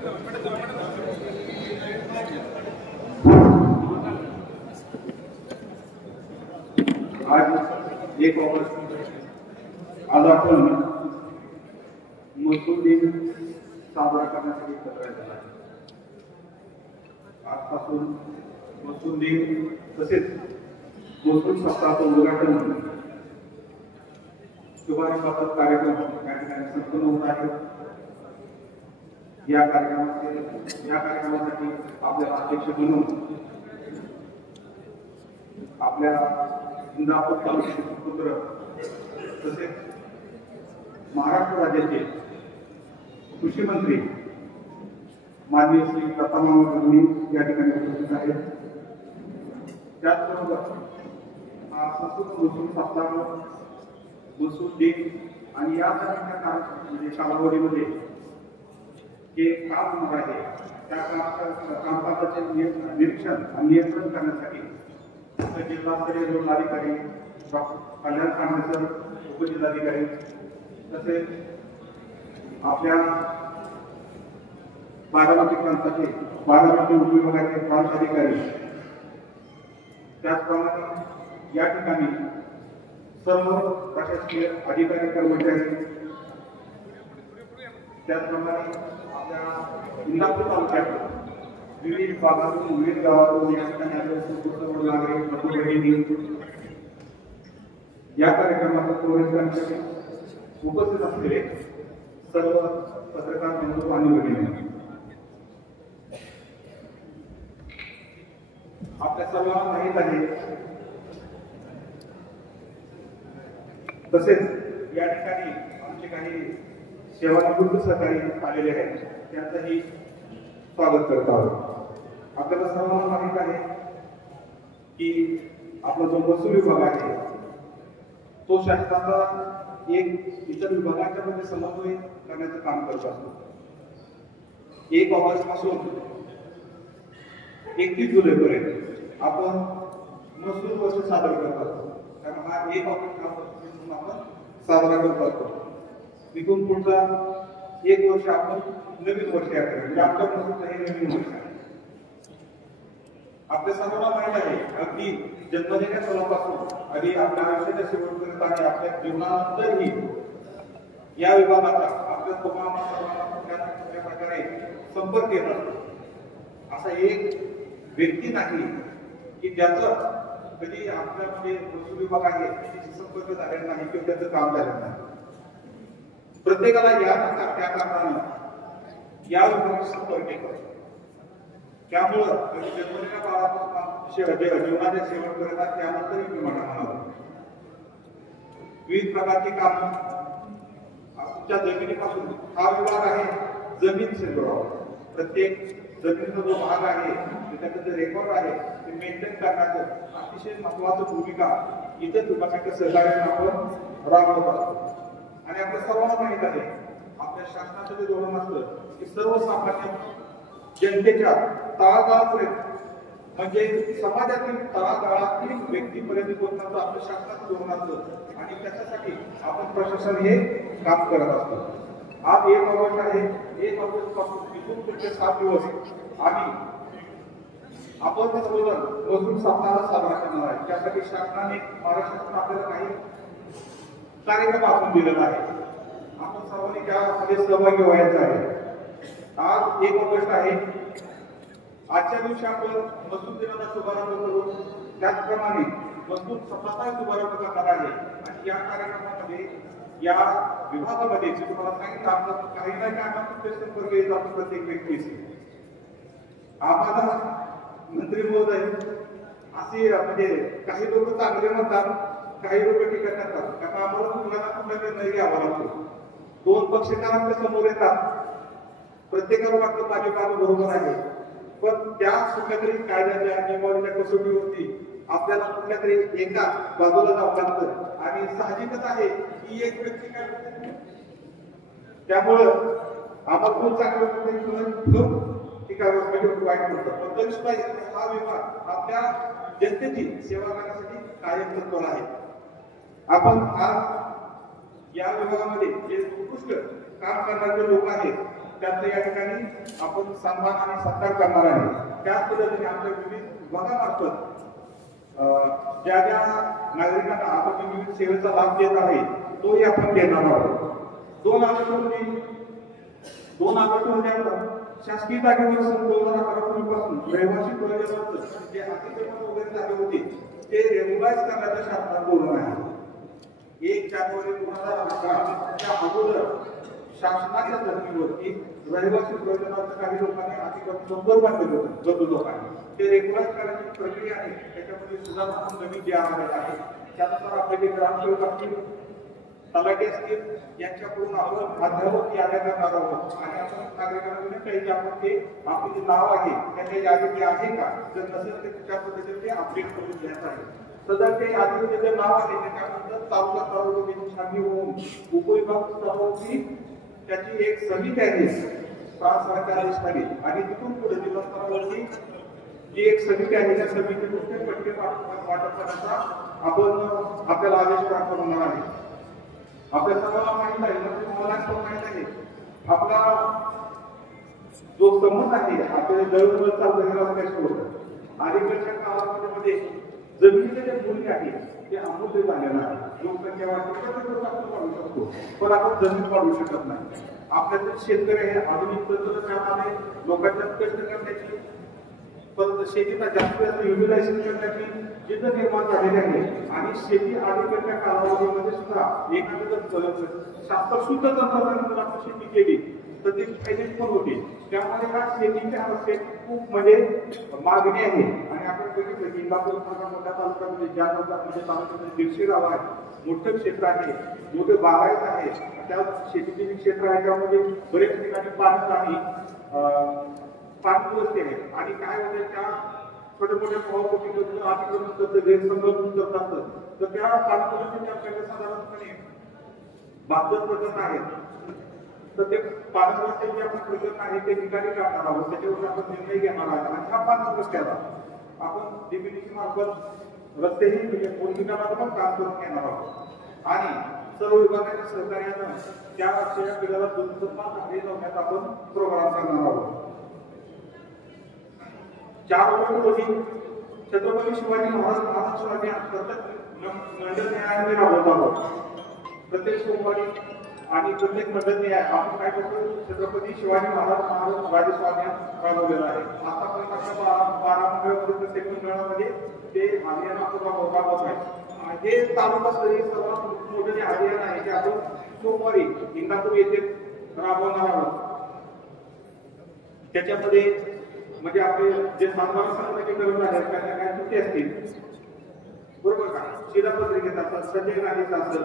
आज 1 ऑगस्ट आज आपण महसूल दिन साजरा करण्यासाठी एकत्र झाला आहे। आजपासून महसूल दिन तसेच महसूल सप्ताहाचं उद्घाटन शुभारंभाचा कार्यक्रम या ठिकाणी संपन्न होत आहे। या कार्यक्रमासाठी आपल्याला अध्यक्ष म्हणून आपल्या इंदापूर तालुक्याचे सुपुत्र तसेच महाराष्ट्र राज्याचे कृषी मंत्री माननीय श्री दत्तामामा भरणे या ठिकाणी उपस्थित आहेत। त्याचबरोबर संस्कृत महसूल सप्ताह महसूल दिन आणि या म्हणजे कालावधीमध्ये जे काम होणार आहे त्या कामकाजाचे निरीक्षण आणि नियंत्रण करण्यासाठी जिल्हास्तरीय नोडल डॉक्टर कल्याण कांबळे उपजिल्हाधिकारी तसेच आपल्या बारामती प्रांताचे बारामती उपविभागाचे प्रांत अधिकारी त्याचप्रमाणे या ठिकाणी सर्व प्रशासकीय अधिकारी कर्मचारी त्याचप्रमाणे आपल्या इंदापूर तालुक्यात विविध भागातून विविध गावातून या ठिकाणी या कार्यक्रमाचा प्रोग्रेस करण्यासाठी उपस्थित असलेले सर्व पत्रकार बंधू आणि भगिनी, आपल्या सर्वांना माहीत आहे तसेच या ठिकाणी आमचे काही सेवानिवृत्त सहकारी आलेले आहेत त्यांचंही स्वागत करत आहोत। आपल्याला सर्वांना माहीत आहे की आपला जो महसूल विभाग आहे तो शासनाचा एक इतर विभागांच्या मध्ये समन्वय करण्याचं काम करत असतो। 1 ऑगस्ट पासून 31 जुलैपर्यंत आपण महसूल वर्ष साजरा करत असतो। कारण हा 1 ऑगस्ट पासून आपण साजरा करत असतो। तिथून पुढचा 1 वर्ष आपण नवीन वर्ष म्हणजे आमच्या महसूलचं हे नवीन वर्ष आहे। आपल्या सर्वांना माहीत आहे अगदी जन्म देण्यापासून आणि आपल्या आयुष्याच्या शेवटपर्यंत आणि आपल्या जीवनानंतरही या विभागाचा आपल्या तुम्हाला सर्वांना प्रकारे संपर्क येत असतो। असा एक व्यक्ती नाही की ज्याचं कधी आपल्यामध्ये महसूल विभाग आहे त्याची संपर्क झालेला नाही किंवा त्याचं काम झालेलं नाही। प्रत्येकाला या त्या कारणानं या विभागाचा संपर्क येतो। त्यामुळं जन्मलेल्या बाळापासून जीवनाच्या शेवटपर्यंत त्यानंतरही मी म्हणालो विविध प्रकारची कामं तुमच्या जमिनीपासून हा विभाग आहे जमीन सेंटर प्रत्येक जमिनीचा जो भाग आहे त्याचं जे रेकॉर्ड आहे ते मेंटेन करण्याचं अतिशय महत्वाचं भूमिका इतर विभागाच्या सहकार्याने आपण राबवत असतो। आणि आपल्या सर्वांना माहीत आहे आपल्या शासनाचं जे धोरण असतं की सर्वसामान्य जनतेच्या तळागाळापर्यंत म्हणजे समाजातील तळागाळातील व्यक्तीपर्यंत पोहोचण्याचं आपल्या शासनाचं धोरण असतं आणि त्याच्यासाठी आपण प्रशासन हे काम करत असतो। आज 1 ऑगस्ट आहे। 1 ऑगस्ट पासून इथून पुढचे 7 दिवस आम्ही आपण सर्वजण महसूल सप्ताह साजरा करणार आहे। त्यासाठी शासनाने महाराष्ट्रातून आपल्याला काही कार्यक्रम आपण दिलेला आहे। आपण सर्वांनी त्यामध्ये सहभागी व्हायचं आहे। आज 1 ऑगस्ट आहे। आजच्या दिवशी आपण महसूल दिनाचा शुभारंभ करू त्याचप्रमाणे महसूल सप्ताहाचा शुभारंभ करणार आहे। आणि या कार्यक्रमामध्ये या विभागामध्ये तुम्हाला सांगितलं आपलं काही ना काही आपण संपर्क येत असतो प्रत्येक व्यक्तीशी। आम्हाला मंत्री महोदय असे म्हणजे काही लोक चांगले म्हणतात काही लोक टीका करतात कारण आम्हाला कुठला निर्णय घ्यावा लागतो। 2 पक्षकार आमच्या समोर येतात प्रत्येकाला वाटतं माझे काम बरोबर आहे पण त्या कुठल्या तरी कायद्याच्या नियमावलीच्या कसोटीवरती आपल्याला कुठल्या तरी एका बाजूला जावं लागतं आणि साहजिकच आहे की एक व्यक्ती काय करते त्यामुळं आम्हाला खूप चांगलं टीका म्हणजे वाईट होतं पण तरी सुद्धा हा विभाग आपल्या जनतेची सेवा करण्यासाठी कायम तत्पर आहे। आपण आज या विभागामध्ये जे उत्कृष्ट काम करणारे लोक आहेत त्याचं या ठिकाणी आपण सन्मान आणि सत्कार करणार आहे। त्याच पद्धतीने आमच्या विविध विभागामार्फत ज्या ज्या नागरिकांना आपण विविध सेवेचा लाभ देत आहे तोही आपण देणार आहोत। 2 ऑगस्ट रोजी शासकीय जागेवर सन 2011 पूर्वीपासून रहिवासी प्रयोजनाचं जे अतिक्रमण वगैरे झाले होते ते रेग्युलाइज करण्याचं शासनाचं धोरण आहे। 1 जानेवारी 2011 च्या अगोदर शासनाच्या धर्तीवरती रहिवासी प्रयोजनाचं काही लोकांनी अतिक्रमण नंबर बांधलेलं होतं गरजू लोकांनी ते रेग्युलाइज करण्याची प्रक्रिया आहे। त्याच्यामध्ये सुधारणा नवीन जे आहे त्यानुसार आपले जे ग्रामसेवक असतील तलाठी असतील यांच्याकडून आपण अद्यावत याद्या करणार आहोत आणि आपण नागरिकांना विनंती आहे की आपण ते आपले जे नाव आहे त्याच्या यादीमध्ये आहे का, जर नसेल तर त्या पद्धतीने ते अपडेट करून घ्यायचं आहे। सदर ते यादीमध्ये जे नाव आहे त्याच्यानंतर तालुका स्तरावरती छाननी होऊन उपविभाग स्तरावरती त्याची एक समिती आहे प्रांत सरकार अधिकारी आणि तिथून पुढे जिल्हा स्तरावरती जी एक समिती आहे त्या समितीतून पट्टे वाटप करण्याचा आपण आपल्याला आदेश प्राप्त होणार आहे। आपल्या सर्वांना माहित आहे, मला माहित आहे आपला जो संबंध आहे आपल्या दळणवळण चालू झालेला असल्याशिवाय अलीकडच्या कालावधीमध्ये जमिनीचे जे मूल्य आहे ते अमूल्य झालेलं आहे। लोकसंख्या वाढली आपण वाढू शकतो पण आपण जमीन वाढवू शकत नाही। आपल्याकडे शेतकरी हे आधुनिक तंत्रज्ञानाने लोकांच्या कष्ट करण्याची परंतु शेतीचा जास्त युटिलायझेशन करण्याची जिद्द निर्माण झालेली आहे आणि शेती अलीकडच्या कालावधीमध्ये सुद्धा एखादं शास्त्र शुद्ध तंत्रज्ञानातून आपण शेती केली तर ती फायदेशीर पण होती। त्यामुळे हा शेतीच्या खूप म्हणजे मागणी आहे आणि आपण बघितलं की इंदापूर मोठ्या तालुक्यामध्ये ज्या म्हणजे तालुक्यामध्ये 150 गाव आहेत, मोठं क्षेत्र आहे, मोठे बागायत आहे, त्या शेतीचे जे क्षेत्र आहे त्यामध्ये बरेच ठिकाणी पाणी वस्ती आहे आणि काय होते त्या छोट्या मोठ्या भावापोटीमधून अतिक्रमण करतं गैरसंगत करत असतं तर त्या पाणीपुरवठ्याच्या आपल्याला साधारणपणे 72% आहेत तर ते पाणीपुरवठ्याचे जे आपण प्रकल्प आहे ते ठिकाणी काढणार आहोत, त्याच्यावर आपण निर्णय घेणार आहोत आणि ह्या पाणीपुरवठ्याला आपण डीबीटीसी मार्फत रस्तेही म्हणजे पूर्णीकरणाचं पण काम करून घेणार आहोत आणि सर्व विभागाच्या सहकार्यानं त्या अक्षय पिढ्याला 205 झाडे लावण्याचा आपण प्रोग्राम करणार आहोत। 4 ऑगस्ट रोजी छत्रपती शिवाजी महाराज महाराष्ट्राने प्रत्येक मंडळ न्यायालय राबवत आहोत। प्रत्येक सोमवारी आणि प्रत्येक मंडळ न्याय आपण काय करतो छत्रपती शिवाजी महाराज राजस्वाम्या राबवलेला आहे। आतापर्यंत 12 मंडळामध्ये प्रत्येक मंडळामध्ये ते अभियान आपण राबवत आहे। हे तालुकास्तरीय सर्वात मोठे जे अभियान आहे ते आपण सोमवारी इंदापूर येथे राबवणार आहोत। त्याच्यामध्ये म्हणजे आपले जे सातबारा संघटनेचे कर्मचारी आहेत त्यांना काय सुट्टी असतील बरोबर का, शिधापत्रिकेत असतात, संजय गांधीचा असेल,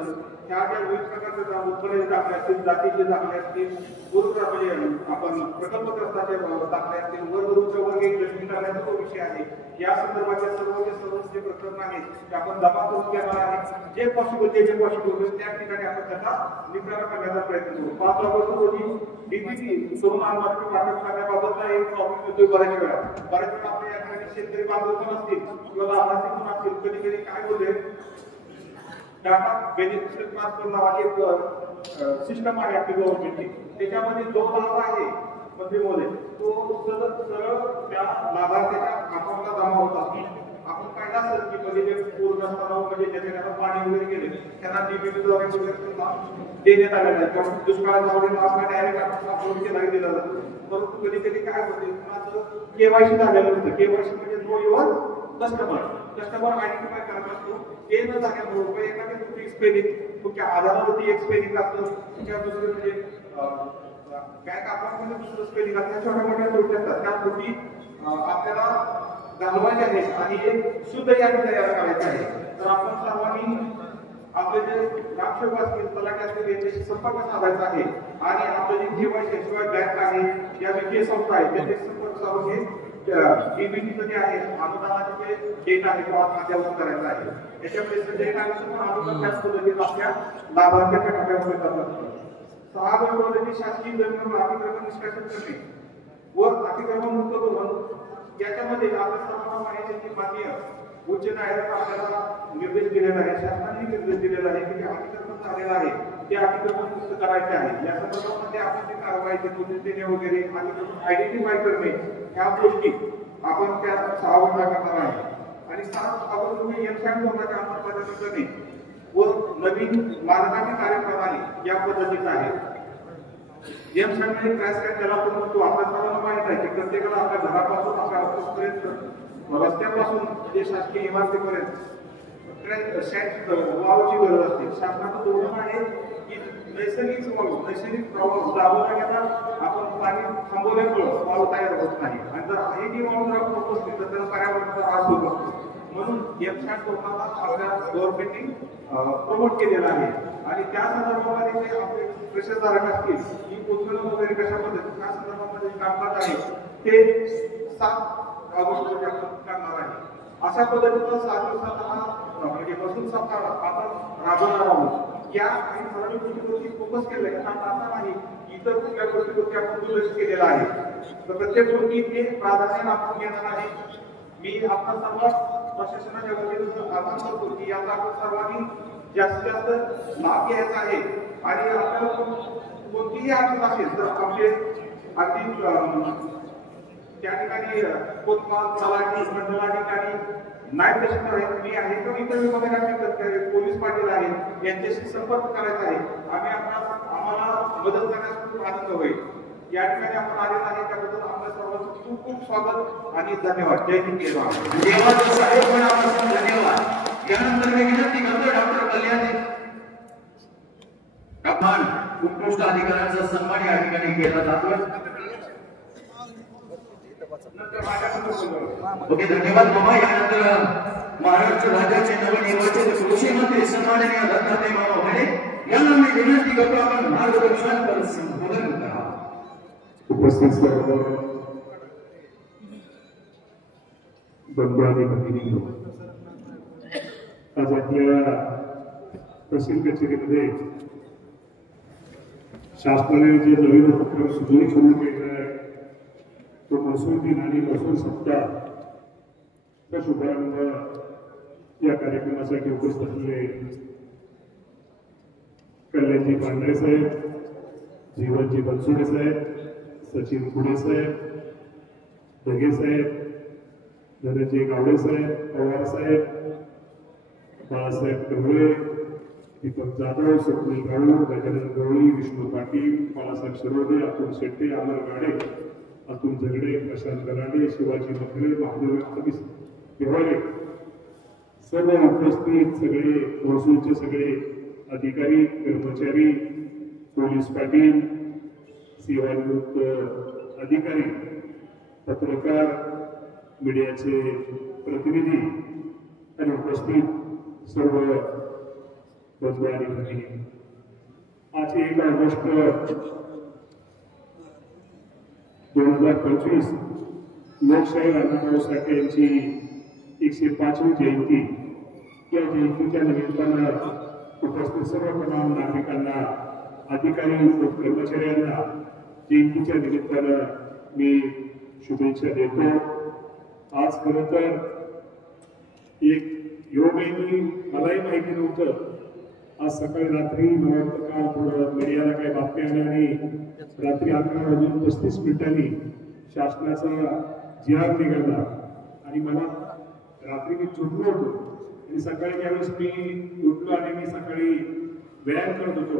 ह्या ज्या विविध प्रकारच्या उत्पन्न दाखले असतील, जातीचे दाखले असतील, बरोबर म्हणजे आपण प्रकल्पग्रस्ताचे दाखले असतील, वर्ग वर्ग एक जमीन करण्याचा तो विषय आहे। या संदर्भातल्या सर्व जे प्रकरण आहेत ते आपण जमा करून घेणार आहे। जे पॉसिबल होईल त्या ठिकाणी आपण त्याचा निपटारा करण्याचा प्रयत्न करू। 5 ऑगस्ट रोजी डीपीटी तरुण मार्फत वाटप करण्याबाबतचा एक टॉपिक येतोय बऱ्याच वेळा आपल्या या ठिकाणी शेतकरी बांधव पण असतील किंवा लाभार्थी पण असतील, कधी कधी काय होते डाटा बेनिफिशियल ट्रान्सफर नावाची एक सिस्टम आहे आपली गव्हर्नमेंटची, त्याच्यामध्ये जो लाभ आहे मंत्रीमध्ये तो सरळ त्या लाभार्थ्याच्या अकाउंटला जमा होत असतो। आपण पाहिलं असेल की मध्ये जे पूरग्रस्तांना म्हणजे ज्याच्याकडे पाणी वगैरे गेले त्यांना डीबीटीद्वारे देण्यात आलेलं आहे किंवा दुष्काळामध्ये आपला डायरेक्ट अकाउंट केला दिला जातो। परंतु कधी कधी काय होते कुणाचं केवायसी झालेलं होतं, केवायसी म्हणजे नो युअर कस्टमर आयडेंटिफाय करत असतो, ते न झाल्यामुळे एखादी तुमची स्पेलिंग तुमच्या आधारावरती एक स्पेलिंग असतं, तुमच्या दुसरं म्हणजे बँक अकाउंटमध्ये दुसरं स्पेलिंग असतं, छोट्या मोठ्या त्रुटी असतात, त्या त्रुटी आपल्याला घालवायच्या आहेत आणि एक शुद्ध यादी तयार करायची आहे। तर आपण सर्वांनी आपले जे ग्रामसेवक असतील तलाठी असतील यांच्याशी संपर्क साधायचा आहे आणि आपले जे केवायसी शिवाय बँक आहे या वित्तीय संस्था आहेत त्यांचे संपर्क साधून हे डीबीटीचं जे आहे अनुदानाचे जे डेटा आहे तो अद्यावत करायचा आहे। त्याच्यामध्ये संजय गांधीचं पण अनुदान त्याच पद्धतीने आपल्या लाभार्थ्याच्या खात्यामध्ये करतात। 6 ऑगस्ट रोजी शासकीय जमिनीवर अतिक्रमण निष्कासित करणे व अतिक्रमण मुक्त धोरण याच्यामध्ये आपल्या सर्वांना माहिती आहे की माननीय उच्च न्यायालयाने आपल्याला निर्देश दिलेला आहे, शासनाने निर्देश दिलेला आहे की अतिक्रमण झालेला आहे ते अतिक्रमण मुक्त करायचे आहे. या संदर्भामध्ये आपण जी कारवाई नोटीस देणे वगैरे अतिक्रमण आयडेंटिफाय करणे ह्या गोष्टी आपण त्या 6 वेळा करणार आहे. आणि 7 आपण तुम्ही एमसॅट धोरणाच्या अंमलबजावणी करणे व नवीन मार्गाची कार्यप्रणाली या पद्धतीचा आहे. एमसॅट म्हणजे क्रॅश काय त्याला पण म्हणतो. आपल्या सर्वांना माहित आहे की प्रत्येकाला आपल्या घरापासून आपल्या ऑफिसपर्यंत रस्त्यापासून जे शासकीय इमारतीपर्यंत वाळूची गरज असते. शासनाचं धोरण आहे की नैसर्गिक प्रवाह दाबवण्याकरता आपण पाणी थांबवल्यामुळं वाळू तयार होत नाही. आणि जर आहे ती वाळू जर आपण बसली तर त्याला पर्यावरणाचा त्रास होत असतो. म्हणून एमसॅट धोरणाला आपल्या गव्हर्नमेंटने प्रमोट केलेला आहे. आणि त्या संदर्भामध्ये जे आपले प्रशासधारक असतील ही पोचवणं वगैरे कशा पद्धतीने त्या संदर्भामध्ये कामकाज आहे ते 7 ऑगस्ट रोजी आपण करणार आहे. अशा पद्धतीचा 7 दिवसाचा हा म्हणजे बसून सप्ताह आपण राबवणार आहोत. या काही ठराविक गोष्टीवरती फोकस केलंय. आता नाही इतर कुठल्या गोष्टीवरती आपण दुर्लक्ष केलेलं आहे. तर प्रत्येक गोष्टी प्राधान्याने आपण घेणार आहे. मी आपल्या सर्व प्रशासनाच्या वतीने आवाहन करतो की याचा आपण सर्वांनी जास्तीत जास्त लाभ घ्यायचा आहे. आणि आपल्याला कोणतीही अडचण असेल तर आपले अगदी त्या ठिकाणी कोतवाल तलाठी मंडलाधिकारी नायब तहसीलदार आहेत, मी आहे किंवा इतर विभागाचे पोलीस पाटील आहेत, यांच्याशी संपर्क करायचा आहे. आम्हाला मदत करण्यास खूप आनंद होईल. या ठिकाणी आपण आलेला आहे त्याबद्दल आपल्या सर्वांचं खूप खूप स्वागत आणि धन्यवाद. जय हिंद. धन्यवाद. यानंतर मी विनंती करतो डॉक्टर कल्याण उत्कृष्ट अधिकाऱ्यांचा सन्मान या ठिकाणी केला जातोय. ओके, धन्यवाद मामा. यानंतर महाराष्ट्र राज्याचे नवनिर्वाचित कृषी मंत्री सन्माननीय दत्तात्रय मामा होणे यांना मी विनंती करतो आपण मार्गदर्शन कर संबोधन करा. उपस्थित सर्व बंधू आणि भगिनी, आज आपल्या तहसील कचेरीमध्ये शासनाने जे नवीन उपक्रम सुरू केला आहे तो महसूल दिन आणि महसूल सप्ताह शुभारंभ या कार्यक्रमासाठी उपस्थित असलेले कल्याणजी पांढरे साहेब, जीवनजी बनसोडे साहेब, सचिन कुडे साहेब, ढगे साहेब, धनंजय गावडे साहेब, पवार साहेब, बाळासाहेब कवळे, दीपक जाधव, स्वप्नील राऊळ, गजानन गवळी, विष्णू पाटील, बाळासाहेब सरोदे, अतुल शेट्टे, अमर गाडे, अतुल झगडे, प्रशांत गराडे, शिवाजी मखरे, महादेव पिवाळे, सर्व उपस्थित सगळे महसूलचे सगळे अधिकारी, कर्मचारी, पोलीस पाटील, सेवानिवृत्त अधिकारी, पत्रकार, मीडियाचे प्रतिनिधी आणि उपस्थित सर्व बंधू आणि भगिनी, आज 1 ऑगस्ट 2025 लोकशाही अण्णाभाऊ साठे यांची 105वी जयंती. या जयंतीच्या निमित्तानं उपस्थित सर्व तमाम नागरिकांना, अधिकारी व कर्मचाऱ्यांना जयंतीच्या निमित्तानं मी शुभेच्छा देतो. आज खरं तर एक योग आहे, मलाही माहिती नव्हतं. आज सकाळी रात्री मला वाटतं का थोडं मीडियाला काही बातम्या आल्या आणि रात्री 11:35 शासनाचा जी.आर. निघाला आणि मला रात्री मी झोपलो होतो आणि सकाळी ज्यावेळेस मी उठलो आणि मी सकाळी व्यायाम करत होतो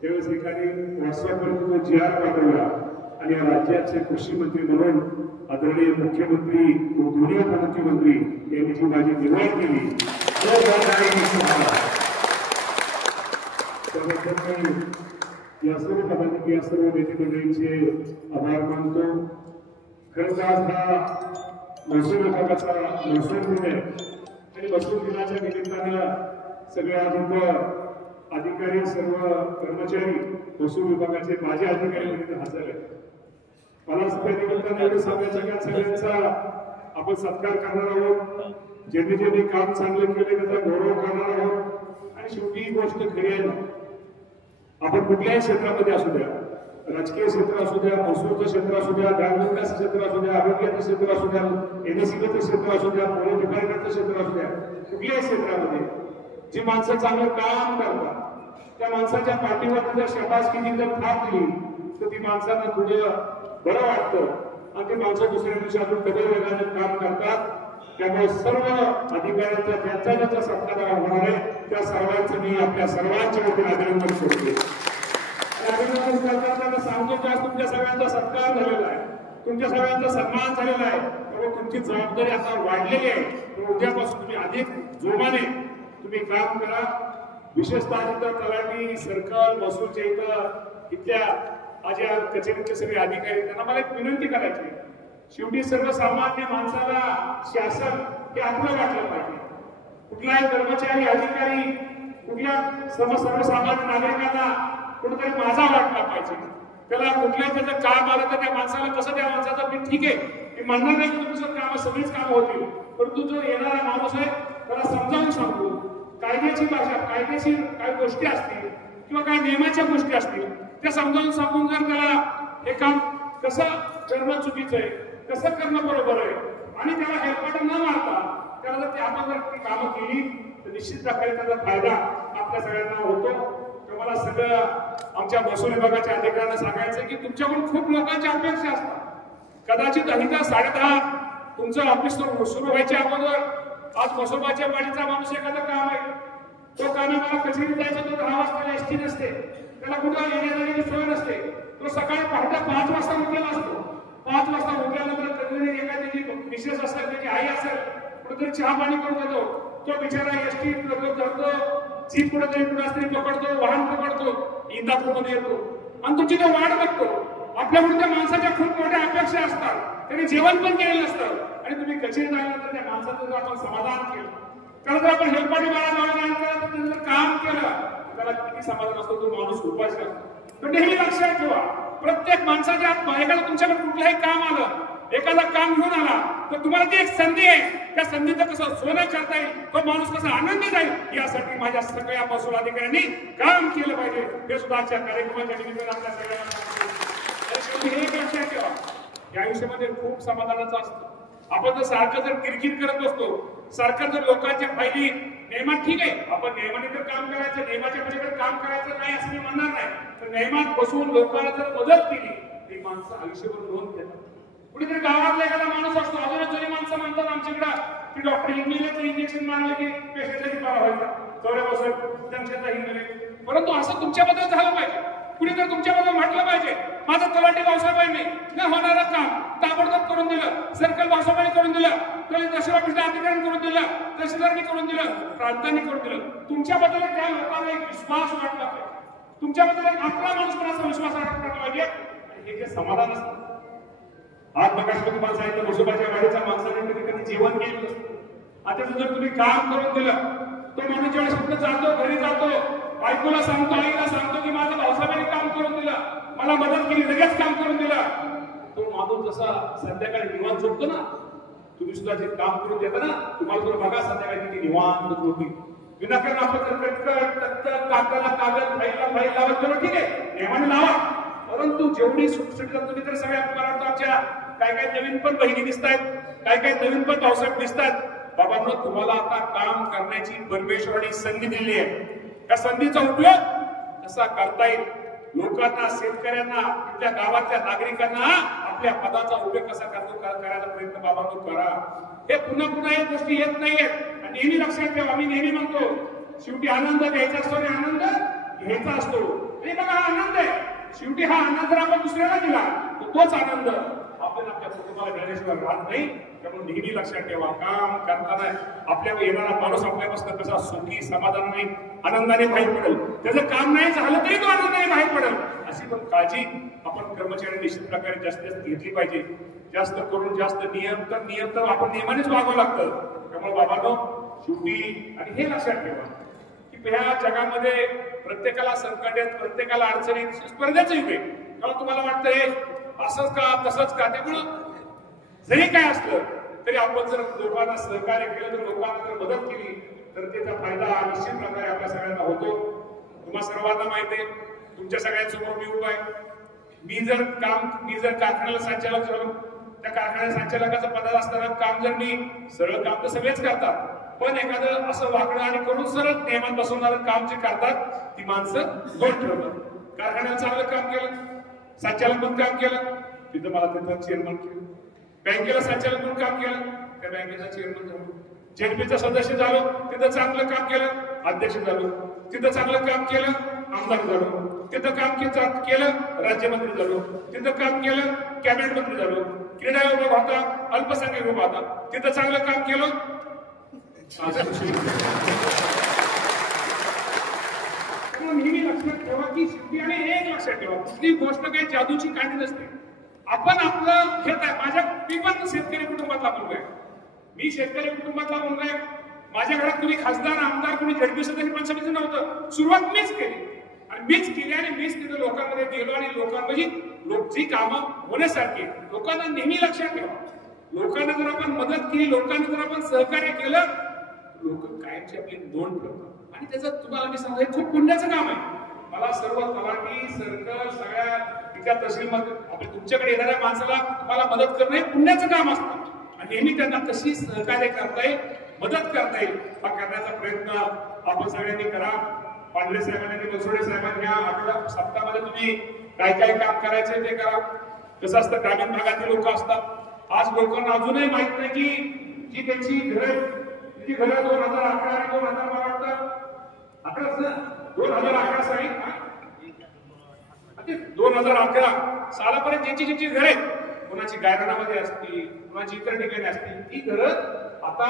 त्यावेळेस एकाने व्हॉट्सअपवर जी.आर. पाठवला आणि या राज्याचे कृषी मंत्री म्हणून आदरणीय मुख्यमंत्री व दोन्ही उपमुख्यमंत्री यांनी जी माझी निवड केली त्याबद्दल मी या सर्व पदाधिकारी, या सर्व नेते मंडळींचे आभार मानतो. खरंच आज हा महसूल विभागाचा महसूल दिन आहे आणि महसूल दिनाच्या निमित्तानं सगळे आज इथं अधिकारी, सर्व कर्मचारी, महसूल विभागाचे माझे अधिकारी इथं हजर आहेत. मला त्या निमित्तानं एवढं सांगायचं की सगळ्यांचा आपण सत्कार करणार आहोत. ज्यांनी ज्यांनी काम चांगलं केले त्याचा गौरव करणार आहोत. आणि शेवटी ही गोष्ट खरी आहे, आपण कुठल्याही क्षेत्रामध्ये असू द्या, राजकीय क्षेत्र असू द्या, महसूलचं क्षेत्र असू द्या, ग्रामविकास क्षेत्र असू द्या, आरोग्याचं क्षेत्र असू द्या, एनएससीचं क्षेत्र असू द्या, पोलीस डिपार्टमेंटचं क्षेत्र असू द्या, कुठल्याही क्षेत्रामध्ये जी माणसं चांगलं काम करतात त्या माणसाच्या पाठीवर जर शाबासकीची जर थाप दिली तर ती माणसांना थोडं बरं वाटतं आणि ते माणसं दुसऱ्या दिवशी अजून डबल वेगाने काम करतात. त्यामुळे सर्व अधिकाऱ्यांचा ज्यांचा ज्यांचा सत्कार होणार आहे त्या सर्वांचं मी आपल्या सर्वांच्या वतीने अभिनंदन करतो. अभिनंदन करताना सांगतो की आज तुमच्या सगळ्यांचा सत्कार झालेला आहे, तुमच्या सगळ्यांचा सन्मान झालेला आहे. त्यामुळे तुमची जबाबदारी आता वाढलेली आहे. उद्यापासून तुम्ही अधिक जोमाने तुम्ही काम करा. विशेषतः इथं तलाठी सर्कल महसूलच्या इथल्या माझ्या कचेरीचे सगळे अधिकारी त्यांना मला एक विनंती करायची. शेवटी सर्वसामान्य माणसाला शासन हे आपलं वाटलं पाहिजे. कुठलाही कर्मचारी अधिकारी कुठल्या सर्वसामान्य नागरिकांना कुठेतरी माझा वाटला पाहिजे. त्याला कुठल्याही त्याचं काम आलं तर त्या माणसाला कसं त्या माणसाचं मी ठीक आहे मी म्हणणार नाही की तुमचं काम सगळीच कामं होतील, परंतु जो येणारा माणूस आहे त्याला समजावून सांगू. कायद्याची भाषा कायदेशीर काही गोष्टी असतील किंवा काही नियमाच्या गोष्टी असतील त्या समजावून सांगून जर त्याला हे काम कसं करणं चुकीचं आहे कसं करणं बरोबर आहे आणि त्याला हेलपाट न मारता त्याला जर आपण जर ती कामं केली तर निश्चित प्रकारे त्याचा फायदा आपल्या सगळ्यांना होतो. तर मला सगळं आमच्या महसूल विभागाच्या अधिकाऱ्यांना सांगायचं की तुमच्याकडून खूप लोकांच्या अपेक्षा असतात. कदाचित अहिता 10:30 तुमचं ऑफिस सुरू व्हायच्या अगोदर आज महसूलबाच्या वाडीचा माणूस एखादं काम आहे तो कामाला कचेरीत जायचा तो 10 वाजता एसटी नसते, त्याला कुठं येण्याची सोय नसते. तो सकाळी पहाटे 5 वाजता उठलेला असतो. 5 वाजता उठल्यानंतर कधीतरी एखादी मिसेस असेल त्याची आई असेल कुठेतरी चहा पाणी करून देतो. तो बिचारा एसटी धरतो जीप कुठेतरी कुणातरी पकडतो वाहन पकडतो इंदापूरमध्ये येतो आणि तुमची तो वाट बघतो. आपल्याकडून त्या माणसाच्या खूप मोठ्या अपेक्षा असतात. त्यांनी जेवण पण केलेलं असतं आणि तुम्ही कचेरीत आल्यानंतर त्या माणसाचं जर आपण समाधान केलं त्याला जर आपण हेलपाटी मारा काम केलं त्याला किती समाधान असतो. तो माणूस उपास करतो. तर नेहमी लक्षात ठेवा प्रत्येक माणसाच्या एखादा तुमच्याकडे कुठलंही काम आलं एखादा काम घेऊन आला तर तुम्हाला ती एक संधी आहे. त्या संधीचं कसं सोनं करता येईल तो माणूस कसा आनंदी जाईल यासाठी माझ्या सगळ्या महसूल अधिकाऱ्यांनी काम केलं पाहिजे. हे सुद्धा आजच्या कार्यक्रमाच्या निमित्तानं आपल्या सगळ्यांना हे लक्षात ठेवा. या आयुष्यामध्ये खूप समाधानाचं असतं. आपण जर सारखं जर किरकिर करत बसतो सारखं जर लोकांच्या फायली नियमात ठीक आहे आपण नियमाने तर काम करायचं नियमाच्या पलीकडे काम करायचं नाही असं मी म्हणणार नाही. तर नियमात बसून लोकांना जर मदत केली ती माणसं आयुष्यभर नोंद देतात. कुठेतरी गावातला एखादा माणूस असतो अजूनच जुनी माणसं म्हणतात आमच्याकडे की डॉक्टर इंग्लिशचं इंजेक्शन मारलं की पेशंटची पारा व्हायचा चौऱ्या बसत त्यांच्या इंग्लिश. परंतु असं तुमच्याबद्दल झालं पाहिजे. कुणीतरी तुमच्याबद्दल म्हटलं पाहिजे माझं तलाठी भाऊसाहेबांनी न होणारं काम ताबडतोब करून दिलं, सर्कल भाऊसाहेबांनी करून दिलं, तहसील ऑफिसला अधिकाऱ्यांनी करून दिलं, तहसीलदारांनी करून दिलं, प्रांतांनी करून दिलं. तुमच्याबद्दल त्या लोकांना एक विश्वास वाटला पाहिजे. तुमच्याबद्दल एक आपला माणूस पण असा विश्वास वाटला पाहिजे. आणि हे जे समाधान असतं आज मगाशी तुम्हाला सांगितलं महसूलबाच्या वाडीच्या माणसाने कधी कधी जेवण केलं नसतं. आता जर तुम्ही काम करून दिलं तो माणूस जेव्हा शब्द जातो घरी जातो बायकोला सांगतो आईला सांगतो की माझं भाऊसाहेबांनी काम करून दिलं मला मदत केली लगेच काम करून दिलं. तो माणूस जसा संध्याकाळी निवांत झोपतो ना तुम्ही सुद्धा जे काम करून देता ना तुम्हाला जर बघा संध्याकाळी किती निवांत झोपी विनाकारण आपण जर कटकट कागदाला कागद फाईलला फाईल लावत गेलो ठीक आहे नियमाने लावा. परंतु जेवढी सुटसुटीला तुम्ही तर सगळ्या आमच्या काय काय नवीन पण बहिणी दिसतात काय काय नवीन पण भाऊसाहेब दिसतात. बाबांनो तुम्हाला आता काम करण्याची परमेश्वराने संधी दिली आहे. त्या संधीचा उपयोग कसा करता येईल लोकांना शेतकऱ्यांना आपल्या गावातल्या नागरिकांना आपल्या पदाचा उपयोग कसा करायचा प्रयत्न बाबांनो करा. हे पुन्हा पुन्हा या गोष्टी येत नाहीयेत आणि नेहमी लक्षात ठेवा. आम्ही नेहमी म्हणतो शेवटी आनंद द्यायचा असतो आणि आनंद घ्यायचा असतो. आणि बघा हा आनंद आहे शेवटी हा आनंद जर आपण दुसऱ्याला दिला तर तोच आनंद आपण आपल्या कुटुंबाला घेण्याशिवाय राहत नाही. त्यामुळे नेहमी लक्षात ठेवा काम करताना आपल्यावर येणारा माणूस आपल्यापासून कसा सुखी समाधानाने आनंदाने बाहेर पडेल त्याचं काम नाही झालं तरी तो आनंदाने बाहेर पडेल अशी पण काळजी आपण कर्मचारी निश्चित प्रकारे जास्तीत जास्त घेतली पाहिजे. जास्त करून जास्त नियम तर आपण नियमानेच वागावं लागतं. त्यामुळे बाबांनो शेवटी आणि हे लक्षात ठेवा की ह्या जगामध्ये प्रत्येकाला संकट आहेत प्रत्येकाला अडचणी स्पर्धेचं युग आहे. त्यामुळे तुम्हाला वाटतंय असंच का तसंच का त्यामुळं जरी काय असलं तरी आपण जर लोकांना सहकार्य केलं तर लोकांना जर मदत केली तर त्याचा फायदा निश्चित प्रकारे आपल्या सगळ्यांना होतो. तुम्हाला सर्वांना माहिती आहे तुमच्या सगळ्यांसमोर मी उभा आहे. मी जर कारखान्याला संचालक झालो त्या कारखान्यात संचालकाचं पदात असताना काम जर मी सरळ काम तर सगळेच करतात पण एखादं असं वाकडं आणि करून सरळ नियमात बसवणारं काम जे करतात ती माणसं दोन ठेवतात. कारखान्यात चांगलं काम केलं, संचालक म्हणून काम केलं, तिथं मला तिथं चेअरमन केलं. बँकेला संचालक म्हणून काम केलं, त्या बँकेचा चेअरमन झालो. जेडपीचा सदस्य झालो, तिथं चांगलं काम केलं, अध्यक्ष झालो. तिथं चांगलं काम केलं, आमदार झालो. तिथं काम केलं, राज्यमंत्री झालो. तिथं काम केलं, कॅबिनेट मंत्री झालो. क्रीडा विभाग होता, अल्पसंख्याक विभाग होता, तिथं चांगलं काम केलं. नेहमी लक्षात ठेवा की शेवटी आणि एक लक्षात ठेवा, कुठली गोष्ट काही जादूची काढली नसते. आपण आपलं घेत आहे. मी पण शेतकरी कुटुंबातला मुलगा आहे. मी शेतकरी कुटुंबातला मुलगा आहे. माझ्या घरात कुणी खासदार, आमदार, कुणी झडपी सदस्य पंचायतीचं नव्हतं. सुरुवात मीच केली आणि मीच केली आणि मीच तिथे लोकांमध्ये गेलो आणि लोकांमध्ये जी कामं होण्यासारखी लोकांना नेहमी लक्षात ठेवा. लोकांना जर आपण मदत केली, लोकांना जर आपण सहकार्य केलं, लोक कायमची आपली नोंद ठेवतात आणि त्याचं तुम्हाला मी सांगतो, हे खूप पुण्याचं काम आहे. मला सर्व तलाठी, सर्कल, सगळ्या तिच्या तहसीलमध्ये आपल्या तुमच्याकडे येणाऱ्या माणसाला तुम्हाला मदत करणं हे पुण्याचं काम असतं आणि नेहमी त्यांना कशी सहकार्य करता येईल, मदत करता येईल हा करण्याचा प्रयत्न आपण सगळ्यांनी करा. पांढरे साहेबांनी, बनसोडे साहेबांनी या आठवड्या सप्ताहामध्ये तुम्ही काय काय काम करायचं ते करा. कसं असतं, ग्रामीण भागातील लोक असतात. आज लोकांना अजूनही माहित नाही की जी त्यांची घरं 2011 आणि 2000 मला वाटतं 2011 साली 2011 सालापर्यंत ज्यांची घरे कोणाची गायरानामध्ये असतील, कोणाची इतर ठिकाणी असतील, ती घरं आता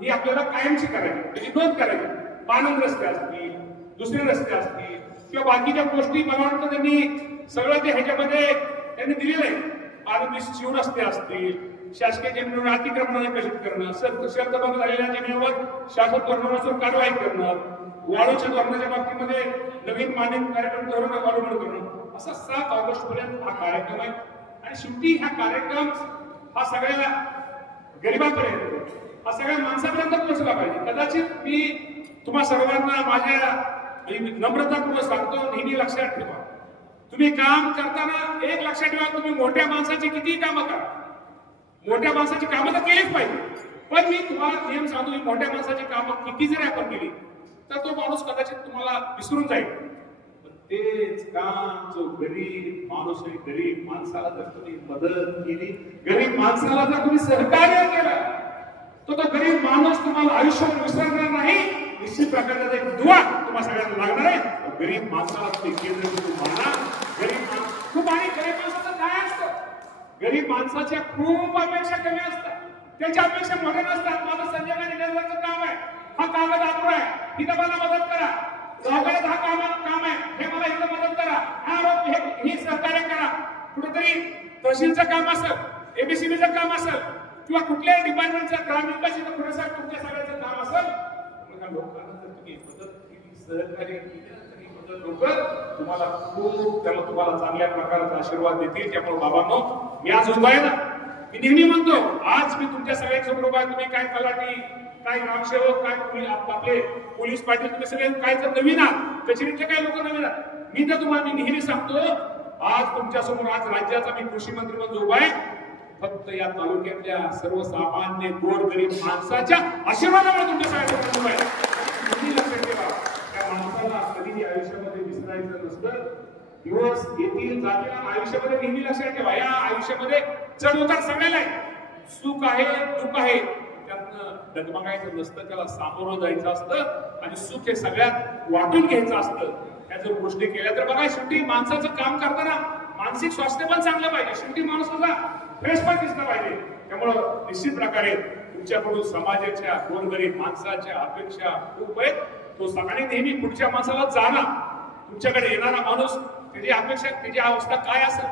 ही आपल्याला कायमची करायची, त्याची नोंद करायची. पानंद रस्ते असतील, दुसरे रस्ते असतील किंवा बाकीच्या गोष्टी मला वाटतं त्यांनी सगळं ते ह्याच्यामध्ये त्यांनी दिलेलं आहे. पानंद शिव रस्ते असतील, शासकीय जमिनीवर अतिक्रमण कशी करणं, शर्तबंद झालेल्या जमिनीवर शासन धोरणानुसार कारवाई करणं, वाळूच्या धोरणाच्या बाबतीमध्ये नवीन मान्य कार्यक्रम धोरण अवलंबन करणं, असा 7 ऑगस्ट पर्यंत हा कार्यक्रम आहे. आणि शेवटी हा कार्यक्रम हा सगळ्या गरिबांपर्यंत, हा सगळ्या माणसापर्यंत पोहोचला पाहिजे. कदाचित मी तुम्हा सर्वांना माझ्या नम्रतापूर्वक सांगतो, नेहमी लक्षात ठेवा, तुम्ही काम करताना एक लक्षात ठेवा, तुम्ही मोठ्या माणसाची किती कामं करा, मोठ्या माणसाची कामं तर केलीच पाहिजे. पण मी तुम्हाला नियम सांगतो, मोठ्या माणसाची कामं किती जरी आपण केली तर तो माणूस कदाचित तुम्हाला विसरून जाईल. तेच काम जो गरीब माणूस आहे, गरीब माणसाला जर तुम्ही मदत केली, गरीब माणसाला जर तुम्ही सहकार्य केलं, तो गरीब माणूस तुम्हाला आयुष्यात विसरणार नाही. निश्चित प्रकारचा एक दुवा तुम्हाला सगळ्यांना लागणार आहे. गरीब माणसाला तुम्ही केंद्र बिंदू माना. गरीब खूप आणि गरीब माणसाचं काय असतं, गरीब माणसाच्या खूप अपेक्षा कमी असतात, त्याच्या अपेक्षा मोठ्या नसतात. माझं संजय गांधी निर्माणाचं काम आहे, हा कागद अपुरा आहे, इथं मला मदत करा. दवाखान्यात हा काम आहे, हे मला इथं मदत करा, हे सहकार्य करा. कुठेतरी तहसीलचं काम असेल, एबीसीबीचं काम असेल किंवा कुठल्याही डिपार्टमेंटचं ग्रामीण विकासाचं थोडंसं तुमच्या सगळ्याचं काम असेल, लोकांना जर तुम्ही मदत केली, सहकार्य केलं, तरी मदत लोक तुम्हाला खूप तुम्हाला चांगल्या प्रकारचा आशीर्वाद देतील. त्यामुळे बाबांनो, मी आज उभा आहे ना, मी नेहमी म्हणतो, आज मी तुमच्या सगळ्यांच्या बरोबर आहे. तुम्ही काय तलाठी, काय ग्रामसेवक, काय आपले पोलीस पाटील, तुम्ही सगळे काय तर नवीन आहात, कचेरीतले काय लोक नवीन आहात. मी तर तुम्हाला नेहमी सांगतो, आज तुमच्या समोर आज राज्याचा मी कृषी मंत्री म्हणून उभा आहे. फक्त या तालुक्यातल्या सर्वसामान्य गोरगरीब माणसाच्या आशीर्वादामुळे तुमच्या सगळ्यांच्या उभा आहे. तुम्ही लक्षात ठेवा, त्या माणसाला कधीही आयुष्यामध्ये विसरायचं नसतं. दिवस येतील जातील, आयुष्यामध्ये नेहमी लक्षात ठेवा, या आयुष्यामध्ये चढ उतार सगळ्याला आहे. सुख आहे, दुःख आहे, त्यातनं डगमगायचं नसतं, त्याला सामोरं जायचं असतं आणि सुख हे सगळ्यात वाटून घ्यायचं असतं. त्या जर गोष्टी केल्या तर बघा, शेवटी माणसाचं काम करताना मानसिक स्वास्थ्य पण चांगलं पाहिजे. शेवटी माणूस कसा फ्रेश पण दिसला पाहिजे. त्यामुळं निश्चित प्रकारे तुमच्याकडून समाजाच्या गोरगरीब माणसाच्या अपेक्षा खूप आहेत. तो सकाळी नेहमी पुढच्या माणसाला जाणं, तुमच्याकडे येणारा माणूस त्याची अपेक्षा, त्याची अवस्था काय असेल,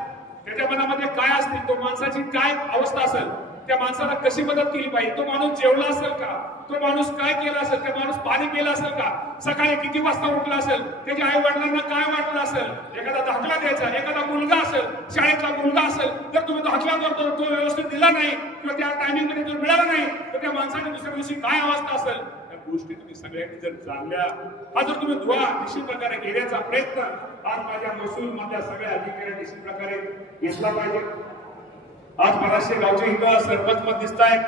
त्याच्या मनामध्ये काय असते, तो माणसाची काय अवस्था असेल, त्या माणसाला कशी मदत केली पाहिजे, तो माणूस जेवला असेल का, तो माणूस काय केला असेल, त्या माणूस पाणी पिला असेल का, सकाळी किती वाजता उठला असेल, त्याच्या आई वडिलांना काय वाटलं असेल, एखादा दाखला द्यायचा, एखादा मुलगा असेल, शाळेतला मुलगा असेल, जर तुम्ही दाखला करतो तो व्यवस्थित दिला नाही किंवा त्या टायमिंग मध्ये जर मिळाला नाही तर त्या माणसाने दुसऱ्या दिवशी काय अवस्था असेल, त्या गोष्टी तुम्ही सगळ्यांनी जर जाणल्या, हा जर तुम्ही दुवा निश्चित प्रकारे घेण्याचा प्रयत्न आज माझ्या महसूल मधल्या सगळ्या अधिकाऱ्यांनी निश्चित प्रकारे घेतला पाहिजे. आज बराचसे गावचे इथं सरपंच पण दिसत आहेत,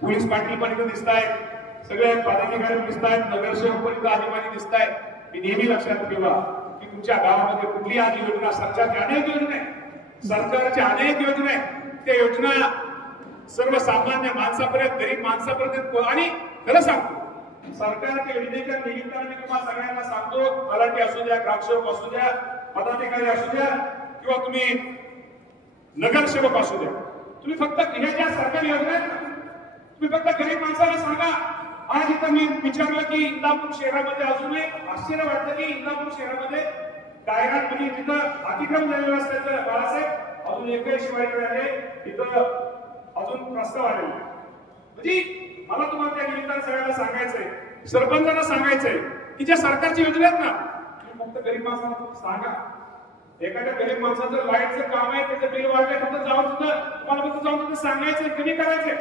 पोलीस पाटील पण इथं दिसत आहेत, सगळे पदाधिकारी दिसत आहेत, नगरसेवक पर्यंत अधिकारी दिसत आहेत. मी नेहमी लक्षात ठेवा की तुमच्या गावामध्ये कुठली आधी योजना, सरकारच्या अनेक योजना आहेत, सरकारच्या अनेक योजना आहेत, त्या योजना सर्वसामान्य माणसापर्यंत, गरीब माणसापर्यंत. आणि खरं सांगतो, सरकारच्या योजनेच्या निमित्ताने मी तुम्हाला सगळ्यांना सांगतो, तलाठी असू द्या, ग्रामसेवक असू द्या, पदाधिकारी असू द्या किंवा तुम्ही नगरसेवक असू द्या, तुम्ही फक्त ह्या ज्या सरकारी योजना आहेत तुम्ही फक्त गरीब माणसाला सांगा. आज इथं मी विचारलं की इंदापूर शहरामध्ये अजूनही आश्चर्य वाटतं की इंदापूर शहरामध्ये गायरान म्हणजे तिथं अतिक्रम झालेलं असल्याचं बाळासाहेब अजून एकही शिवाय आहे तिथं अजून प्रस्ताव आलेला. म्हणजे मला तुम्हाला त्या निमित्तानं सगळ्यांना सांगायचंय, सरपंचांना सांगायचंय की ज्या सरकारची योजना आहेत ना, तुम्ही फक्त गरीब माणसाला सांगा. एखाद्या गरीब माणसाचं लाईटचं काम आहे, त्याचं बिल वाढलंय, फक्त जाऊन तुम्हाला फक्त जाऊन तिथं सांगायचंय, कमी करायचंय.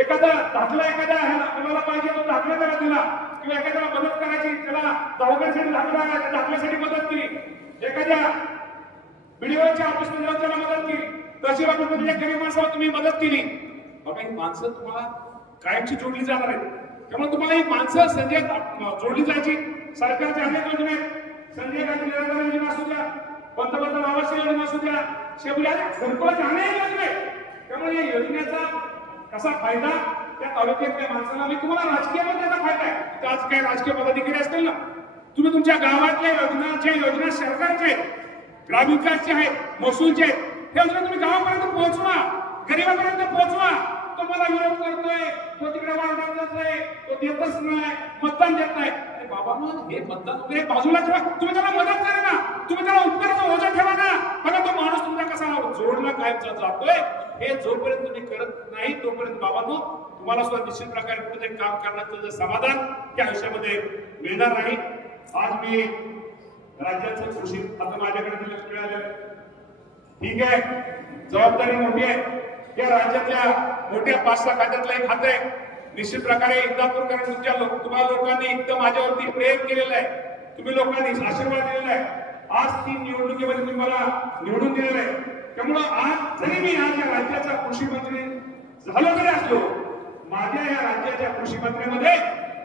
एखादा दाखला एखाद्या कोणाला पाहिजे तो दाखला त्याला दिला, किंवा एखाद्याला मदत करायची, त्याला दवाखान्यासाठी दाखला, दाखल्यासाठी मदत केली, एखाद्या व्हिडिओच्या ऑफिसमध्ये जाऊन त्याला मदत केली, तहसीलमध्ये गरीब माणसाला तुम्ही मदत केली. बघा, ही माणसं तुम्हाला कायमची जोडली जाणार आहेत. त्यामुळे तुम्हाला ही माणसं संजय जोडली जायची. सरकारच्या अनेक योजना आहेत, संजय गांधी निराधार योजना असू द्या, पंतप्रधान आवास योजना असू द्या, शेवटी घरकुलाच्या अनेक योजना आहेत. त्यामुळे या योजनेचा कसा फायदा त्या तालुक्यातल्या माणसाला, मी तुम्हाला राजकीय त्याचा फायदा आहे. आज काय राजकीय पदाधिकारी असतील ना, तुम्ही तुमच्या गावातल्या योजनाच्या योजना सरकारच्या आहेत, ग्रामविकासच्या आहेत, महसूलच्या आहेत, हे योजना तुम्ही गावापर्यंत पोहोचवा, गरीबापर्यंत पोहोचवा. तो मला विरोध करतोय, तो तिकडे वाढवण्यात जातोय, तो देतच नाही, मतदान देत नाही. अरे बाबा, हे मतदान वगैरे बाजूला ठेवा, तुम्ही त्याला मदत करा ना, तुम्ही त्याला उपकाराचा ओझा ठेवा ना. बघा, तो माणूस तुमचा कसा जोडला कायमचा जातोय, हे जोपर्यंत तुम्ही करत नाही तोपर्यंत बाबांनो तुम्हाला सुद्धा निश्चित प्रकारे कुठेतरी काम करण्याचं समाधान त्या आयुष्यामध्ये मिळणार नाही. आज मी राज्याचं कृषी आता माझ्याकडे लक्ष मिळालं, ठीक आहे, जबाबदारी मोठी आहे. या राज्यातल्या मोठ्या 5-6 खात्यातलं एक खातं आहे. निश्चित प्रकारे इंदापूरकर तुम्हाला लोकांनी एकदम माझ्यावरती प्रेम केलेलं आहे, तुम्ही लोकांनी आशीर्वाद दिलेला आहे. आज 3 निवडणुकीमध्ये तुम्ही मला निवडून दिलेलं आहे. त्यामुळं आज जरी मी आज या राज्याचा कृषी मंत्री झालो तरी असलो, माझ्या या राज्याच्या कृषी मंत्र्यामध्ये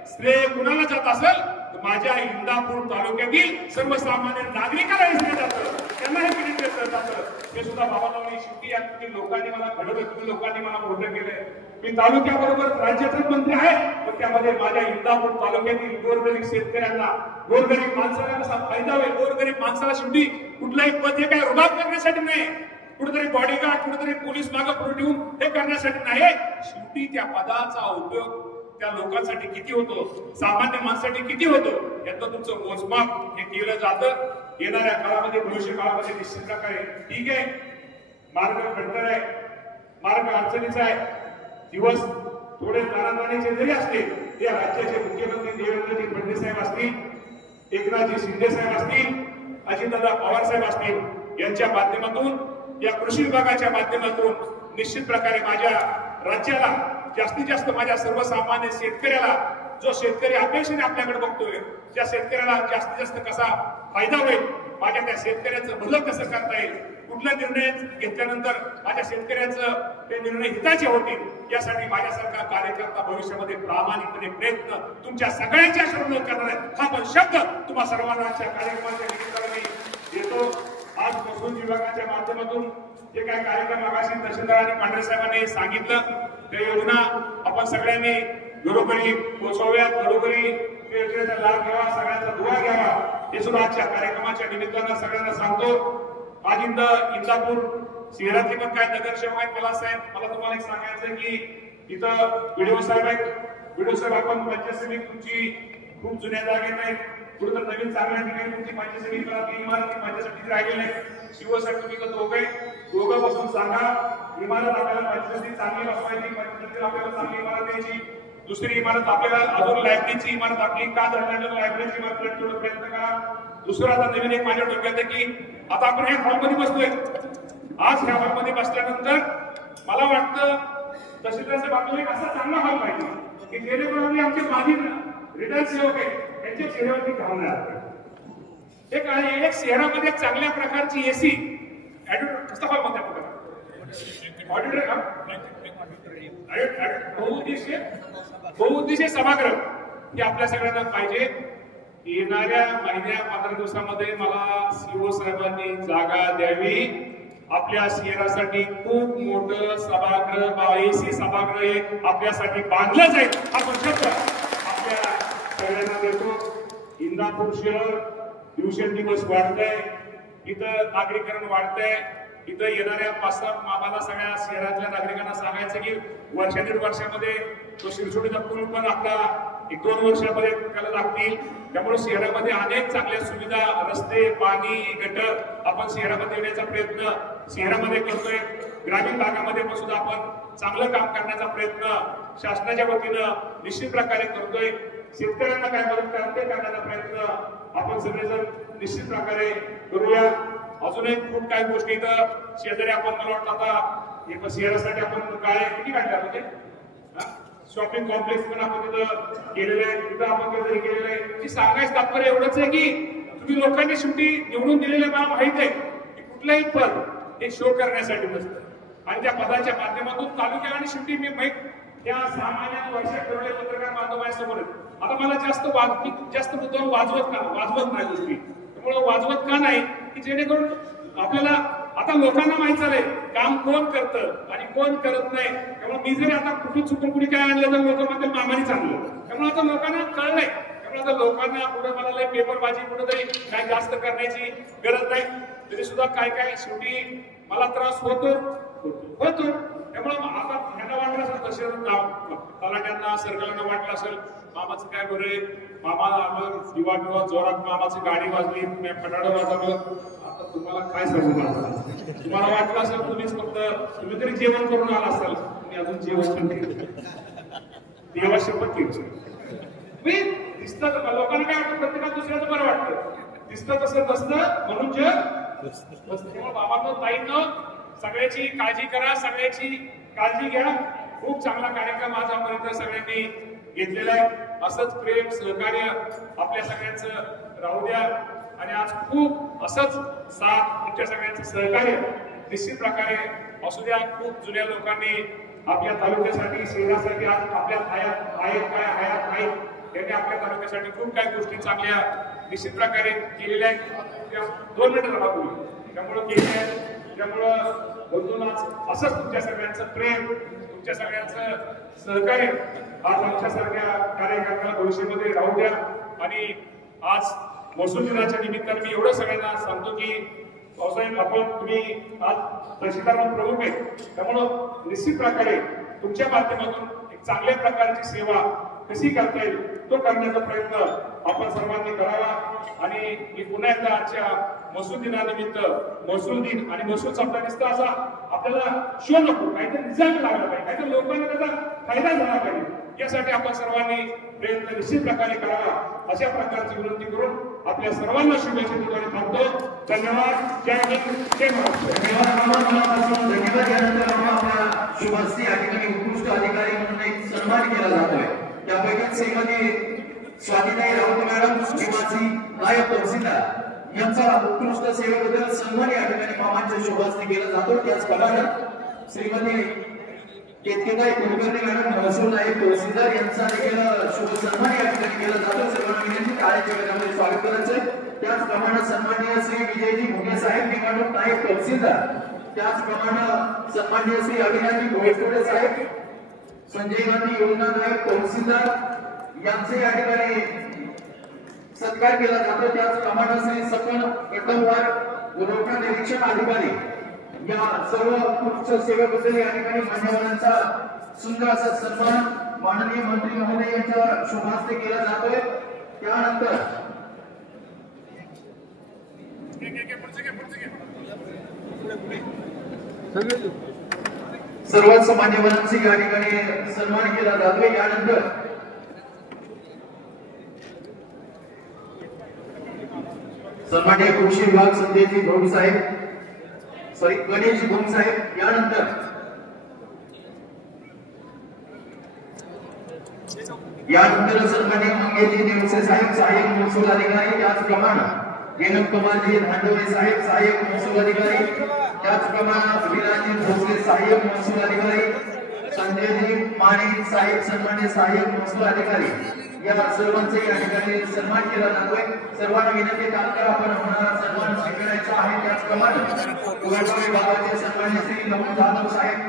श्रेय कुणाला जात असेल तर माझ्या इंदापूर तालुक्यातील सर्वसामान्य नागरिकाला दिलं जातं, त्यांना हे क्रेडिट दिलं जातं. हे सुद्धा बाबांनी शेवटी या लोकांनी मला घडवलं, तुम्ही लोकांनी मला मोठं केलंय. मी तालुक्याबरोबर राज्याचा मंत्री आहे, पण त्यामध्ये माझ्या इंदापूर तालुक्यातील गोरगरीब शेतकऱ्यांना, गोरगरीब माणसाला कसा फायदा होईल, गोरगरीब माणसाला शेवटी कुठलाही पद हे काय रुबाब करण्यासाठी नाही, कुठेतरी बॉडीगार्ड, कुठेतरी पोलीस मागे पुढे ठेवून हे करण्यासाठी नाही. शेवटी त्या पदाचा उपयोग त्या लोकांसाठी किती होतो, सामान्य माणसासाठी किती होतो, याचं तुमचं मोजमाप हे केलं जातं. येणाऱ्या काळामध्ये, भविष्य काळामध्ये निश्चित प्रकारे ठीक आहे, मार्ग खडतर आहे, मार्ग अडचणीचा आहे, दिवस थोडे ताणाताणीचे जरी असले, या राज्याचे मुख्यमंत्री देवेंद्रजी फडणवीस साहेब असतील, एकनाथजी शिंदे साहेब असतील, अजितदादा पवार साहेब असतील, यांच्या माध्यमातून, या कृषी विभागाच्या माध्यमातून निश्चित प्रकारे माझ्या राज्याला, जास्तीत जास्त माझ्या सर्वसामान्य शेतकऱ्याला, जो शेतकरी अपेक्षेने आपल्याकडे बघतोय, त्या शेतकऱ्याला जास्तीत जास्त कसा फायदा होईल, माझ्या त्या शेतकऱ्याचं भलं कसं करता येईल, कुठला निर्णय घेतल्यानंतर माझ्या शेतकऱ्याचं ते निर्णय हिताचे होतील, यासाठी माझ्यासारखा कार्यकर्ता भविष्यामध्ये प्रामाणिकपणे प्रयत्न तुमच्या सगळ्यांच्या शोधून करणार आहे. हा पण शब्द तुम्हा सर्वांच्या कार्यक्रमाच्या निमित्ताने मी देतो. आज महसूल विभागाच्या माध्यमातून जे काही कार्यक्रम मागाशी तहसीलदार आणि पांढरे साहेबांनी सांगितलं, त्या योजना आपण सगळ्यांनी घरोघरी पोहोचवूयात, घरोघरी योजनेचा लाभ घ्यावा, सगळ्यांचा दुवा घ्यावा, हे सुद्धा आजच्या कार्यक्रमाच्या निमित्तानं सगळ्यांना सांगतो. आज इंदापूर शहरातले पण काय नगरसेवक आहेत, मला तुम्हाला एक सांगायचं की इथं व्हिडिओ साहेब आहेत. व्हिडिओ साहेब, आपण पंचायत समिती तुमची खूप जुन्या जागेत आहे, कुठं नवीन चांगल्या ठिकाणी तुमची पंचायत समिती इमारत पंचायत समिती राहिलेली आहे. शिवसाहेब, तुम्ही दोघं बसून सांगा, इमारत आपल्याला पंचायत समिती चांगली बसवायची, पंचायत समितीला आपल्याला चांगली इमारत द्यायची, दुसरी इमारत आपल्याला अजून लायब्ररीची इमारत आपली का झाली, लायब्ररीची इमारत थोडं प्रयत्न करा. दुसरं आता नवीन एक माझ्या डोक्यात आहे की आता आपण ह्या हॉलमध्ये बसतोय, आज ह्या हॉलमध्ये बसल्यानंतर मला वाटतं तहसीलदारच्या बाजूला एक असा चांगला हॉल पाहिजे की जेणेकरून आमचे माजी रिटायर सेवक आहेत त्यांच्या चेहऱ्यावरती घालणार एक शहरामध्ये चांगल्या प्रकारची एसी कसा हॉल म्हणतात ऑडिटर बहुउद्देशीय सभागृह हे आपल्या सगळ्यांना पाहिजे. येणाऱ्या महिन्या 15 दिवसामध्ये मला सीओ साहेबांनी जागा द्यावी. आपल्या शहरासाठी खूप मोठं सभागृह, एसी सभागृह हे आपल्यासाठी बांधलं जाईल हा शब्द आपल्या सगळ्यांना देतो. इंदापूर शहर दिवसेंदिवस वाढतंय, इथं नागरीकरण वाढतंय. इथं येणाऱ्या 5-6 आम्हाला सगळ्या शहरातल्या नागरिकांना सांगायचं की वर्षादीड वर्षामध्ये तो शिरसोडीचा पूल पण आपला 1-2 वर्षामध्ये करायला लागतील. त्यामुळे शहरामध्ये अनेक चांगल्या सुविधा, रस्ते, पाणी, गटर आपण शहरामध्ये येण्याचा प्रयत्न शहरामध्ये करतोय. ग्रामीण भागामध्ये पण सुद्धा आपण चांगलं काम करण्याचा प्रयत्न शासनाच्या वतीनं निश्चित प्रकारे करतोय. शेतकऱ्यांना काय मदत करण्याचा प्रयत्न आपण सगळेजण निश्चित प्रकारे करूया. अजूनही खूप काही गोष्टी इथं शेजारी आपण मला वाटतं आता एका शहरासाठी आपण काय किती काढल्या म्हणजे शॉपिंग कॉम्प्लेक्स पण आपण तिथं गेलेलं आहे, तिथं आपण काहीतरी केलेलं आहे. की सांगायचं तात्पर्य एवढंच आहे की तुम्ही लोकांनी शेवटी निवडून दिलेलं मला माहित आहे की कुठलंही पद हे शो करण्यासाठी नसतं आणि त्या पदाच्या माध्यमातून तालुक्याला आणि शेवटी मी त्या सामान्य वर्षात ठरवले पत्रकार बांधव माझ्यासमोर आता मला जास्त मुद्दाम वाजवत नाही गोष्टी. त्यामुळे वाजवत का नाही की जेणेकरून आपल्याला आता लोकांना माहित झालंय काम कोण करतं आणि कोण करत नाही. त्यामुळे मी जरी आता कुठून चुकून कुणी काय आणलं तर लोक म्हणतात मामाने चांगलं. त्यामुळे आता लोकांना कळलंय. त्यामुळे आता लोकांना पुढे मला पेपरबाजी कुठेतरी काय जास्त करण्याची गरज नाही. तरी सुद्धा काय शेवटी मला त्रास होतो. त्यामुळे आता ह्यांना वाटलं असेल तसे तलाट्यांना सरकारला वाटलं असेल मामाचं काय बरे मामा दिवा जोरात मामाची गाडी वाजली फटाडं वाजवलं. आता तुम्हाला काय सांगू तुम्हाला वाटलं असेल तुम्ही तरी जेवण करून आला असाल. तुम्ही अजून जेवण पण केलं देवा शपथ केली दिसतं लोकांना काय वाटतं प्रत्येकाला दुसऱ्याचं बरं वाटतं दिसतं तसं नसतं म्हणून जग बाबांनो ताईनं सगळ्याची काळजी करा, सगळ्याची काळजी घ्या. खूप चांगला कार्यक्रम आज आपण इथं सगळ्यांनी घेतलेला आहे. असंच प्रेम सहकार्य आपल्या सगळ्यांचं राहू द्या आणि आज खूप असंच साथ तुमच्या सगळ्यांचं सहकार्य निश्चित प्रकारे असू द्या. खूप जुन्या लोकांनी आपल्या तालुक्यासाठी शहरासाठी आज आपल्या हयात नाही त्यांनी आपल्या तालुक्यासाठी खूप काही गोष्टी चांगल्या निश्चित प्रकारे केलेल्या आहेत. 2 मिनिटं राहू त्यामुळं केले आहेत. त्यामुळं बोलून आज असंच तुमच्या सगळ्यांचं प्रेम तुमच्या सगळ्यांचं सहकार्य आज आमच्यासारख्या कार्यकर्त्याला भविष्यामध्ये राहू द्या. आणि आज महसूल दिनाच्या निमित्ताने मी एवढं सगळ्यांना सांगतो की पावसाळ्यात आपण तुम्ही आज तहसीलदार प्रमुख आहे त्यामुळं निश्चित प्रकारे तुमच्या माध्यमातून एक चांगल्या प्रकारची सेवा कशी करता येईल तो करण्याचा प्रयत्न आपण सर्वांनी करावा. आणि मी पुन्हा एकदा आजच्या महसूल दिनानिमित्त महसूल दिन आणि महसूल शब्द नुसता असा आपल्याला शो नको काहीतरी रिझल्ट लागला पाहिजे काहीतरी लोकांना त्याचा फायदा झाला पाहिजे यासाठी आपण सर्वांनी प्रयत्न निश्चित प्रकारे करावा अशा प्रकारची विनंती करून आपल्या सर्वांना शुभेच्छा देऊन थांबतो. धन्यवाद. जय हिंद जय महाराष्ट्र. धन्यवाद. यानंतर आपला शुभश्री या ठिकाणी उत्कृष्ट अधिकारी म्हणून एक सन्मान केला जातोय. त्यापैकी श्रीमती स्वातीताई राऊत मॅडम निवासी नायब तहसीलदार यांचा उत्कृष्ट सेवेबद्दल सन्मान या ठिकाणी मामांच्या शुभास्ते केला जातो. त्याचप्रमाणे श्रीमती केतकीताई कुलकर्णी मॅडम महसूल नायब तहसीलदार यांचा देखील शुभ सन्मान या ठिकाणी केला जातो. सर्वांना विनंती टाळ्याच्या गजरामध्ये स्वागत करायचं. त्याचप्रमाणे सन्माननीय श्री विजयजी भोगे साहेब निवडणूक नायब तहसीलदार त्याचप्रमाणे सन्माननीय श्री अविनाशजी भोईटोडे साहेब संजय गांधी योजना नायब तहसीलदार यांचे या ठिकाणी सत्कार केला जातो. त्याचप्रमाणे श्री सपन एकदमवार पुरवठा निरीक्षण अधिकारी या सर्व उत्कृष्ट सेवेबद्दल या ठिकाणी मान्यवरांचा सुंदर असा सन्मान माननीय मंत्री महोदय यांच्या शुभास्ते केला जातोय. त्यानंतर सर्वच मान्यवरांचे या ठिकाणी सन्मान केला जातोय. यानंतर सन्माननीय कृषी विभाग संजयजी भोग साहेब गणेशजी भोग साहेब यानंतर सन्माननीय मंगेशजी देवसे साहेब सहाय्यक महसूल अधिकारी त्याचप्रमाणे हेमंत कुमारजी धांडोरे साहेब सहाय्यक महसूल अधिकारी त्याचप्रमाणे विराजी भोसले सहाय्यक महसूल अधिकारी संजयजी माने साहेब सन्मान्य सहाय्यक महसूल अधिकारी या सर्वांचे या ठिकाणी सन्मान केला जातोय। सर्वांना विनंती तात्काळ आपण होणारा सन्मान स्वीकारायचा आहे। त्याचप्रमाणे पुरवठा विभागाचे सन्मान्य श्री नमो जाधव साहेब,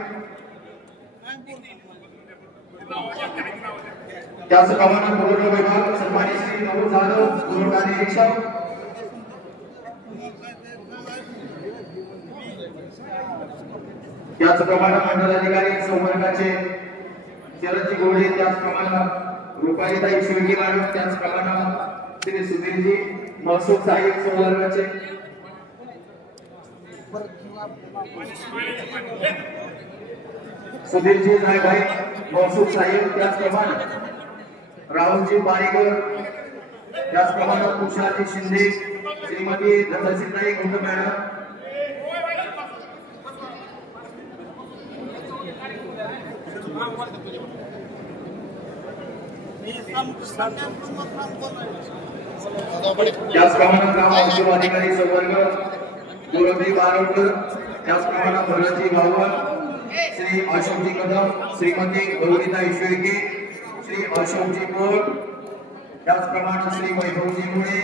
त्याचप्रमाणे पुरवठा विभाग सन्मान्य श्री नमो जाधव पुरवठा निरीक्षक, त्याचप्रमाणे मंडलाधिकारी संवर्गाचे चिरंजी गोडे, त्याचप्रमाणे रुपालीताई शिवगी मॅडम, त्याचप्रमाणे श्री सुधीरजी महसूल साहेब संवर्गाचे, सुधीरजी नायभाई महसूल साहेब, त्याचप्रमाणे राहुलजी पारेकर, त्याचप्रमाणे तुषारजी शिंदे, श्रीमती धनसिंहताई गुंड मॅडम, त्याचप्रमाणे ग्राम औषध अधिकारी संवर्ग गोरखजी बारोडकर, त्याचप्रमाणे भरतजी गावकर, श्री अशोकजी कदम, श्रीमती गौरीताई शेळके, श्री अशोकजी पोळ, त्याचप्रमाणे श्री वैभवजी मुळे,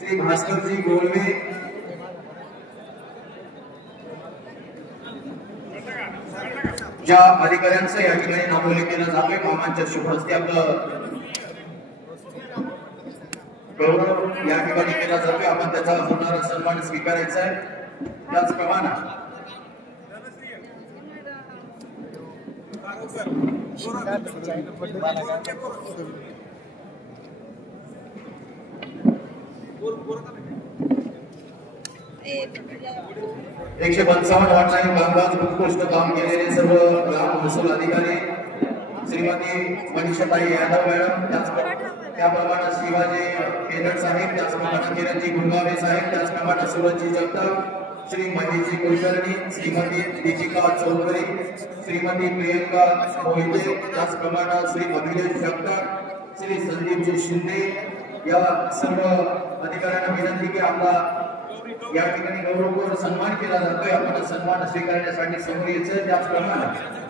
श्री भास्करजी गोलवे, ज्या अधिकाऱ्यांचं या ठिकाणी नामोल्लेख केला जातोय मामांच्या शुभ हस्ते आपलं गौरव या ठिकाणी केला जातोय। आपण त्याचा होणारा सन्मान स्वीकारायचा आहे। त्याचप्रमाणे एकशे 55 ऑनलाईन कामकाज उत्कृष्ट काम केलेले सर्व ग्राम महसूल अधिकारी श्रीमती मनीषाताई यादव मॅडम, त्याप्रमाणे शिवाजी केदर साहेब, त्याचप्रमाणे किरणजी गुंगावे साहेब, त्याचप्रमाणे सूरजजी जगताप, श्री महेशजी कुलकर्णी, श्रीमती दीपिका चौधरी, श्रीमती प्रियंका मोहिते, त्याचप्रमाणे श्री अभिलेश जगताप, श्री संदीपजी शिंदे, या सर्व अधिकाऱ्यांना विनंती की आपला या ठिकाणी गौरवपूर्ण सन्मान केला जातोय। आपण सन्मान स्वीकारण्यासाठी समोर यायचं। त्याचप्रमाणे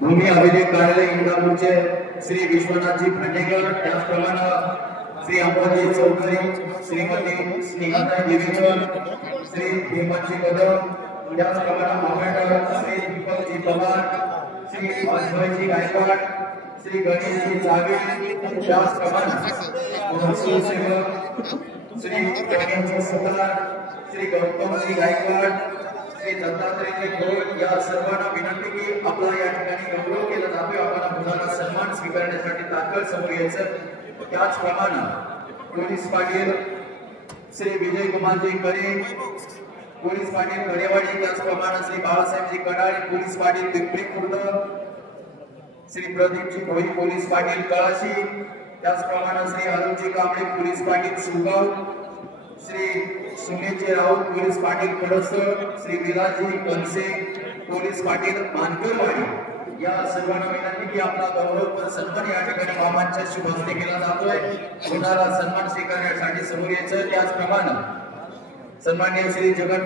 भूमी अभिलेख कार्यालय इंदापूरचे श्री विश्वनाथजी खांडेकर, त्याचप्रमाणे श्री अंबाजी चौधरी, श्रीमती स्नेहाताई देवेकर, श्री हेमंतजी कदम, त्याचप्रमाणे आंबेडकर श्री दीपकजी पवार, श्री अजयजी गायकवाड, श्री गणेशजी जागे, त्याचप्रमाणे महसूल सेवक श्री गणेशजी सुतार, श्री गौतमजी गायकवाड, श्री दत्तात्रेयजी घोळ, या सर्वांना विनंती की आपला या ठिकाणी गौरव केला जातोय। आपण मुलांना सन्मान स्वीकारण्यासाठी तात्काळ समोर यायचं। त्याचप्रमाणे पोलीस पाटील श्री विजय कुमारजी करे, पोलीस पाटील कडेवाडी, त्याचप्रमाणे श्री बाळासाहेबजी कडाळे, पोलीस पाटील पिंपरी खुर्द, श्री प्रदीपजी भोई, पोलीस पाटील कळाशी, त्याचप्रमाणे श्री अरुणजी कांबळे, पोलीस पाटील सुगाव, श्री सुनीलजी राऊत, पोलीस पाटील कडसर, श्री विलासजी कनसे, पोलीस पाटील मानकरवाडी, या सर्वांना विनंती की आपला गौरवपूर्ण सन्मान या ठिकाणी मामांच्या शुभ हस्ते केला जातोय। होणारा सन्मान स्वीकारण्यासाठी समोर यायचं। त्याचप्रमाणे सन्माननीय श्री जगत